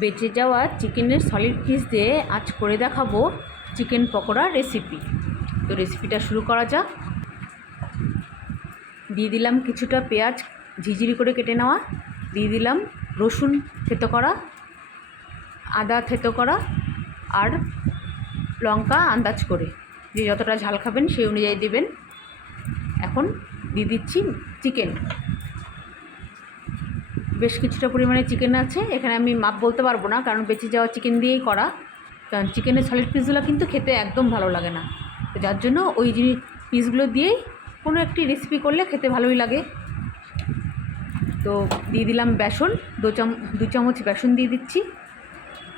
বেঁচে যাওয়া চিকেনের সলিড পিস দিয়ে আজ করে দেখাবো চিকেন পকোড়া রেসিপি। তো রেসিপিটা শুরু করা যাক। দিয়ে দিলাম কিছুটা পেঁয়াজ ঝিঝিরি করে কেটে নেওয়া, দিয়ে দিলাম রসুন থেতো করা, আদা থেতো করা আর লঙ্কা আন্দাজ করে, যে যতটা ঝাল খাবেন সেই অনুযায়ী দেবেন। এখন দিয়ে দিচ্ছি চিকেন। বেশ কিছুটা পরিমাণে চিকেন আছে, এখানে আমি মাপ বলতে পারবো না কারণ বেঁচে যাওয়া চিকেন দিয়েই করা, কারণ চিকেনের সলিড পিসগুলো কিন্তু খেতে একদম ভালো লাগে না। তো যার জন্য ওই পিসগুলো দিয়েই কোনো একটি রেসিপি করলে খেতে ভালোই লাগে। তো দিয়ে দিলাম বেসন, 2 চামচ বেসন দিয়ে দিচ্ছি।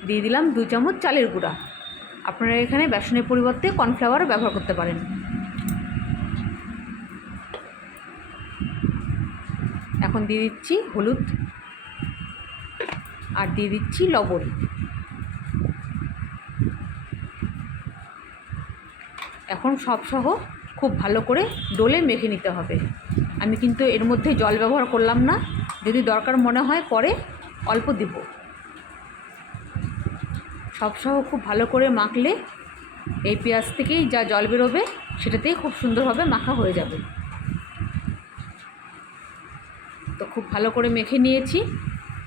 দিয়ে দিলাম 2 চামচ চালের গুঁড়া। আপনারা এখানে বেসনের পরিবর্তে কর্নফ্লাওয়ার ব্যবহার করতে পারেন। এখন দিয়ে দিচ্ছি হলুদ আর দিয়ে দিচ্ছি লবণ। এখন সব সহ খুব ভালো করে ডোলে মেখে নিতে হবে। আমি কিন্তু এর মধ্যে জল ব্যবহার করলাম না, যদি দরকার মনে হয় পরে অল্প দিব। সব সহ খুব ভালো করে মাখলে এই পেঁয়াজ থেকেই যা জল বেরোবে সেটাতেই খুব সুন্দরভাবে মাখা হয়ে যাবে। তো খুব ভালো করে মেখে নিয়েছি।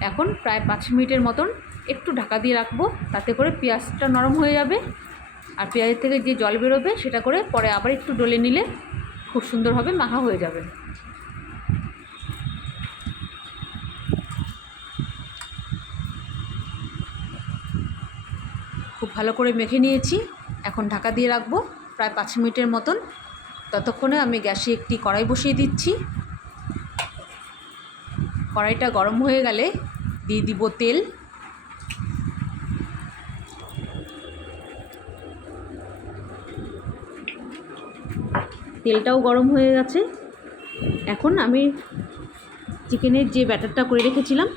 এখন প্রায় 5 মিনিটের মতন একটু ঢাকা দিয়ে রাখবো, তাতে করে পেঁয়াজটা নরম হয়ে যাবে। আর পেঁয়াজের থেকে যে জল বেরোবে সেটা করে পরে আবার একটু ডলে নিলে খুব সুন্দরভাবে মাখা হয়ে যাবে। খুব ভালো করে মেখে নিয়েছি, এখন ঢাকা দিয়ে রাখবো প্রায় 5 মিনিটের মতন। ততক্ষণে আমি গ্যাসে একটি কড়াই বসিয়ে দিচ্ছি। কড়াইটা গরম হয়ে গেলে দিয়ে দিব তেল। তেলটাও গরম হয়ে গেছে। এখন আমি চিকেনের যে ব্যাটারটা করে রেখেছিলাম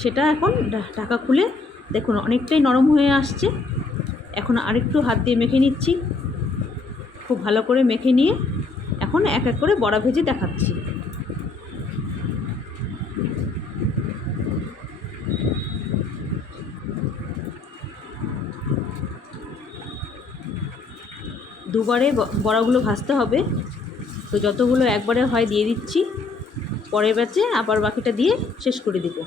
সেটা এখন ঢাকা খুলে দেখুন অনেকটাই নরম হয়ে আসছে। এখন আরেকটু হাত দিয়ে মেখে নিচ্ছি। খুব ভালো করে মেখে নিয়ে এখন এক এক করে বড়া ভেজে দেখাচ্ছি। দুবারে বড়াগুলো ভাজতে হবে, তো যতগুলো একবারে হয় দিয়ে দিচ্ছি, পরের ব্যাচে আবার বাকিটা দিয়ে শেষ করে দেব।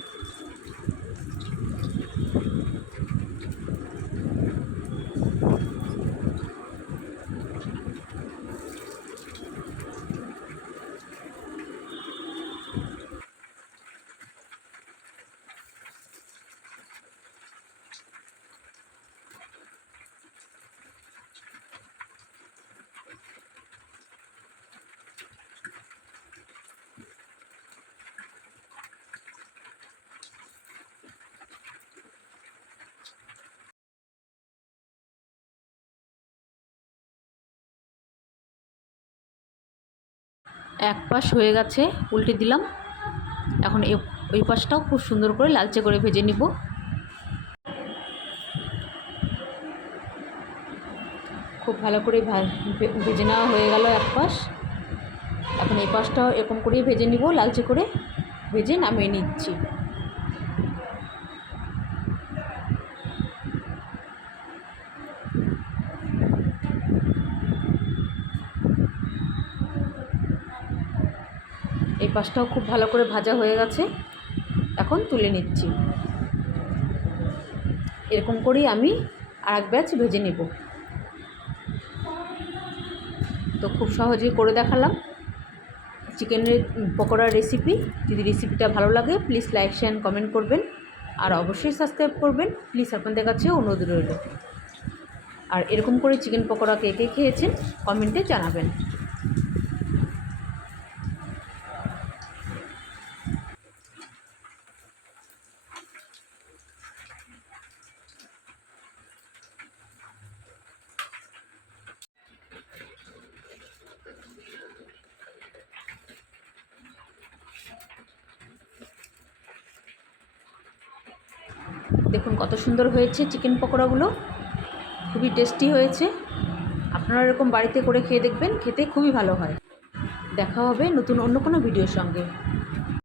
এক পাশ হয়ে গেছে, উল্টে দিলাম। এখন ওই পাশটাও খুব সুন্দর করে লালচে করে ভেজে নিব। খুব ভালো করে ভেজে নেওয়া হয়ে গেল এক পাশ। এখন এই পাশটাও এরকম করেই ভেজে নিব, লালচে করে ভেজে নামিয়ে নিচ্ছি। এই পাশটাও খুব ভালো করে ভাজা হয়ে গেছে, এখন তুলে নিচ্ছি। এরকম করেই আমি আরেক ব্যাচ ভেজে নেব। তো খুব সহজেই করে দেখালাম চিকেনের পকোড়ার রেসিপি। যদি রেসিপিটা ভালো লাগে প্লিজ লাইক শেয়ার কমেন্ট করবেন, আর অবশ্যই সাবস্ক্রাইব করবেন প্লিজ, আপনাদের কাছে অনুরোধ রইল। আর এরকম করে চিকেন পকোড়া কে কে খেয়েছেন কমেন্টে জানাবেন। দেখুন কত সুন্দর হয়েছে চিকেন পকোড়াগুলো, খুবই টেস্টি হয়েছে। আপনারা এরকম বাড়িতে করে খেয়ে দেখবেন, খেতে খুবই ভালো হয়। দেখা হবে নতুন অন্য কোনো ভিডিওর সঙ্গে।